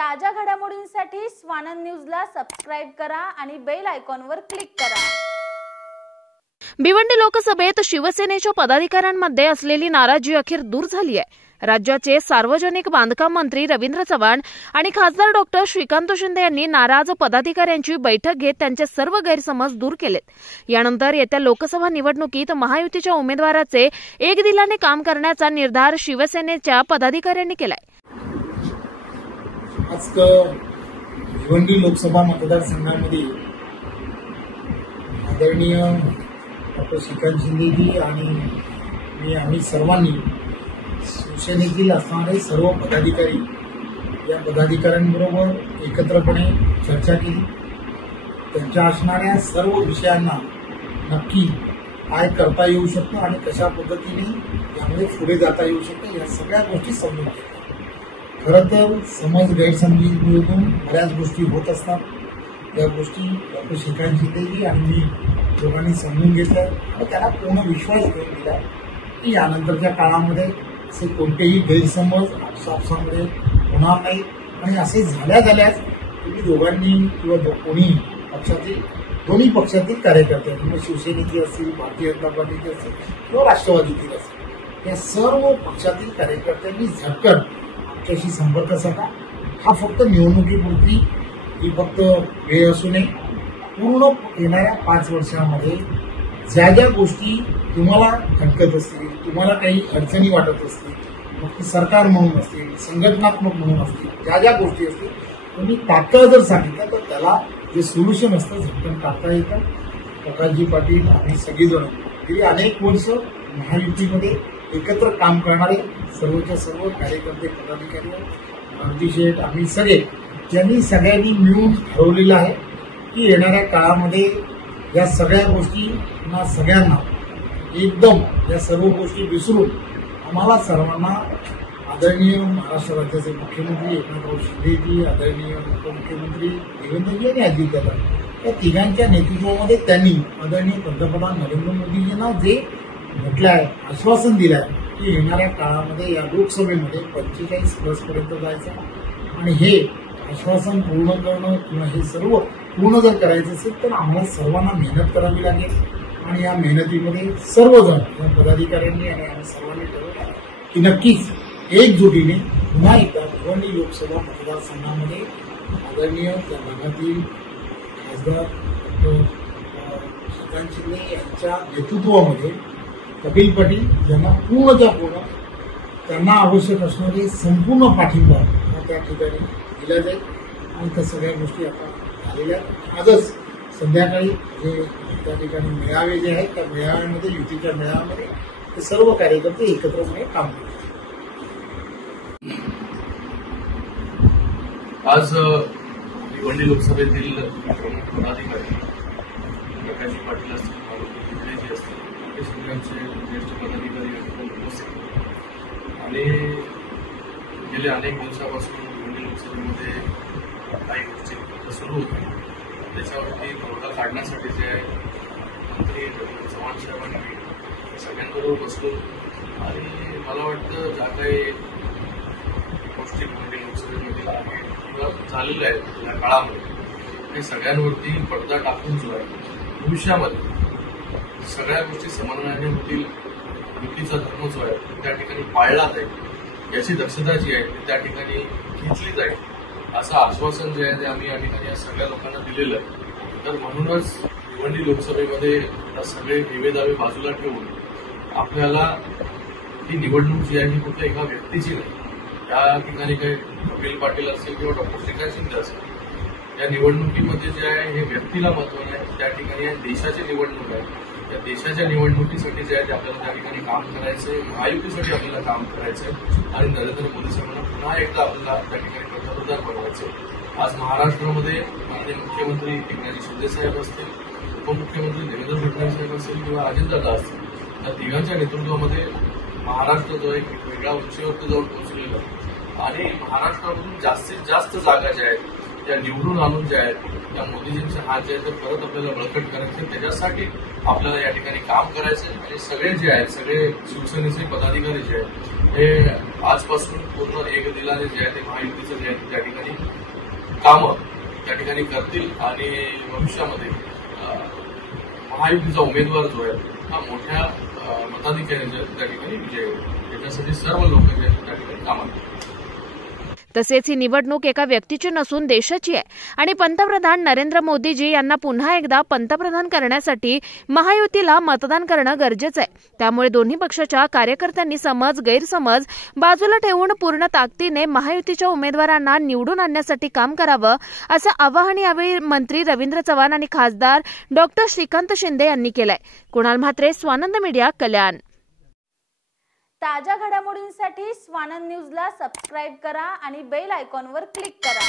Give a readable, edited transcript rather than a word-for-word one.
ताज्या घडामोडींसाठी स्वानंद न्यूजला सबस्क्राइब करा आणि बेल आयकॉनवर क्लिक करा। भिवंडी लोकसभेत शिवसेनेच्या पदाधिकाऱ्यांमध्ये असलेली नाराजी अखेर दूर झाली आहे। राज्याचे सार्वजनिक बांधकाम मंत्री रवींद्र चव्हाण आणि खासदार डॉक्टर श्रीकांत शिंदे यांनी नाराज पदाधिकाऱ्यांची बैठक घेत त्यांचे सर्व गैरसमज दूर केलेत। यानंतर येत्या लोकसभा निवडणुकीत महायुतीच्या उमेदवाराचे एकदिलाने काम करण्याचा निर्धार शिवसेनेच्या पदाधिकाऱ्यांनी केलाय। आज भिवंडी लोकसभा मतदारसंघामध्ये आदरणीय डॉक्टर श्रीकांत शिंदेजी आणि आम्ही सर्वांनी शिवसेनेतील असणारे सर्व पदाधिकारी या पदाधिकाऱ्यांबरोबर एकत्रपणे चर्चा केली। त्यांच्या असणाऱ्या सर्व विषयांना नक्की काय करता येऊ शकतं आणि कशा पद्धतीने यामध्ये पुढे जाता येऊ शकतं या सगळ्या गोष्टी समजून घेतल्या। खरं तर समज गैरसमजुतीमधून बऱ्याच गोष्टी होत असतात। या गोष्टी डॉक्टर श्रीकांत शिंदेजी आणि मी दोघांनी समजून घेतल्या आणि त्याला पूर्ण विश्वास देऊन दिला की यानंतरच्या काळामध्ये असे कोणतेही गैरसमज आपसामध्ये होणार नाही आणि असे झाल्यास तुम्ही दोघांनी किंवा कोणी पक्षातील दोन्ही पक्षातील कार्यकर्ते किंवा शिवसेनेची असतील, भारतीय जनता पार्टीची असतील किंवा राष्ट्रवादीतील असतील या सर्व पक्षातील कार्यकर्त्यांनी झटकन आमच्याशी संपर्क साधा। हा फक्त निवडणुकीपुरती ही फक्त वेळ असू नये, पूर्ण येणाऱ्या 5 वर्षामध्ये ज्या ज्या गोष्टी तुम्हाला खटकत असतील, तुम्हाला काही अडचणी वाटत असतील, मग ती सरकार म्हणून असतील, संघटनात्मक म्हणून असतील, ज्या ज्या गोष्टी असतील तुम्ही तात्काळ जर सांगितलं तर त्याला जे सोल्युशन असतं झटकन टाकता येतं। प्रकाशजी पाटील आम्ही सगळेजण गेली अनेक वर्ष महायुतीमध्ये एकत्र काम करणारे सर्वच्या सर्व कार्यकर्ते पदाधिकारी भारती शेठ आम्ही सगळे ज्यांनी सगळ्यांनी मिळून ठरवलेलं आहे की येणाऱ्या काळामध्ये या सगळ्या गोष्टींना सगळ्यांना एकदम या सर्व गोष्टी विसरून आम्हाला सर्वांना आदरणीय महाराष्ट्र राज्याचे मुख्यमंत्री एकनाथ शिंदेजी, आदरणीय उपमुख्यमंत्री देवेंद्रजी आणि अजितदादा या तिघांच्या नेतृत्वामध्ये त्यांनी आदरणीय पंतप्रधान नरेंद्र मोदीजींना जे म्हटलं आहे, आश्वासन दिलं आहे की येणाऱ्या काळामध्ये या लोकसभेमध्ये 45+ पर्यंत जायचं आणि हे आश्वासन पूर्ण करणं किंवा हे सर्व पूर्ण जर करायचं असेल तर आम्हाला सर्वांना मेहनत करावी लागेल आणि या मेहनतीमध्ये सर्वजण या पदाधिकाऱ्यांनी आणि आम्ही सर्वांनी ठरवलं की नक्कीच एकजुटीने पुन्हा एकदा भिवंडी लोकसभा मतदारसंघामध्ये आदरणीय त्या भागातील खासदार डॉक्टर श्रीकांत शिंदे यांच्या नेतृत्वामध्ये कपिल पाटील यांना पूर्णच्या पूर्ण त्यांना आवश्यक असणारे संपूर्ण पाठिंबा त्या ठिकाणी दिला जाईल आणि त्या सगळ्या गोष्टी आता झालेल्या आजच संध्याकाळी जे त्या ठिकाणी मेळावे जे आहेत त्या मेळाव्यामध्ये युतीच्या मेळाव्यामध्ये ते सर्व कार्यकर्ते एकत्रपणे काम करतात। आज भिवंडी लोकसभेतील प्रमुख पदाधिकारी प्रकाशजी पाटील असतील, मारुती शिंदेजी असतील, हे सगळ्यांचे ज्येष्ठ पदाधिकारी उपस्थित आणि गेले अनेक वर्षापासून भिवंडी लोकसभेमध्ये काही गोष्टी सुरू होत्या त्याच्यावरती तोडगा काढण्यासाठी जे मंत्री चव्हाण साहेबांनी सगळ्यांबरोबर बसलो आणि मला वाटतं ज्या काही गोष्टी भिवंडी लोकसभेमधील आहेत किंवा झालेल्या आहेत या काळामध्ये ते सगळ्यांवरती पडदा टाकून जो आहे भविष्यामध्ये सगळ्या गोष्टी समन्वयाने होतील, युतीचा धर्म जो आहे त्या ठिकाणी पाळला जाईल याची दक्षता जी आहे ती त्या ठिकाणी घेतली जाईल असं आश्वासन जे आहे ते आम्ही या ठिकाणी या सगळ्या लोकांना दिलेलं आहे। तर म्हणूनच भिवंडी लोकसभेमध्ये सगळे निवेदावे बाजूला ठेवून आपल्याला ही निवडणूक जी आहे ही फक्त एका व्यक्तीची नाही, त्या ठिकाणी काही कपिल पाटील असतील किंवा डॉक्टर श्रीकांत शिंदे असतील या निवडणुकीमध्ये जे आहे हे व्यक्तीला महत्व नाही, त्या ठिकाणी या देशाची निवडणूक आहे। या देशाच्या निवडणुकीसाठी जे आहे ते आपल्याला त्या ठिकाणी काम करायचंय, महायुतीसाठी आपल्याला काम करायचंय आणि नरेंद्र मोदी साहेबांना पुन्हा एकदा आपल्याला त्या ठिकाणी पंतप्रधान बनवायचंय। आज महाराष्ट्रामध्ये माननीय मुख्यमंत्री एकनाथ शिंदे साहेब असतील, उपमुख्यमंत्री देवेंद्र फडणवीस साहेब असतील किंवा अजितदादा असतील या तिघांच्या नेतृत्वामध्ये महाराष्ट्र जो एक वेगळ्या उंचीवरती जाऊन पोहोचलेला आहे आणि महाराष्ट्रामधून जास्तीत जास्त जागा ज्या आहेत त्या निवडून आणून ज्या आहेत त्या मोदीजींचे हात जे आहेत ते परत आपल्याला बळकट करायचे, त्याच्यासाठी आपल्याला या ठिकाणी काम करायचं आणि सगळे जे आहेत सगळे शिवसेनेचे पदाधिकारी जे आहेत हे आजपासून पूर्ण एक दिलाने जे आहे ते महायुतीचं जे आहे त्या ठिकाणी कामं त्या ठिकाणी करतील आणि भविष्यामध्ये महायुतीचा उमेदवार जो आहे हा मोठ्या मताधिक्याने त्या ठिकाणी विजय होईल, याच्यासाठी सर्व लोक जे त्या ठिकाणी कामं करतील. तसेच ही निवडणूक एका व्यक्तीची नसून देशाची आहे आणि पंतप्रधान नरेंद्र मोदीजी यांना पुन्हा एकदा पंतप्रधान करण्यासाठी महायुतीला मतदान करणं गरजेचं आहे. त्यामुळे दोन्ही पक्षाच्या कार्यकर्त्यांनी समज गैरसमज बाजूला ठेवून पूर्ण ताकदीने महायुतीच्या उमेदवारांना निवडून आणण्यासाठी काम करावं, असं आवाहन यावेळी मंत्री रवींद्र चव्हाण आणि खासदार डॉक्टर श्रीकांत शिंदे यांनी केलंय. कुणाल म्हात्रे, स्वानंद मीडिया, कल्याण. ताज्या घडामोडींसाठी स्वानंद न्यूजला सबस्क्राईब करा आणि बेल आयकॉनवर क्लिक करा.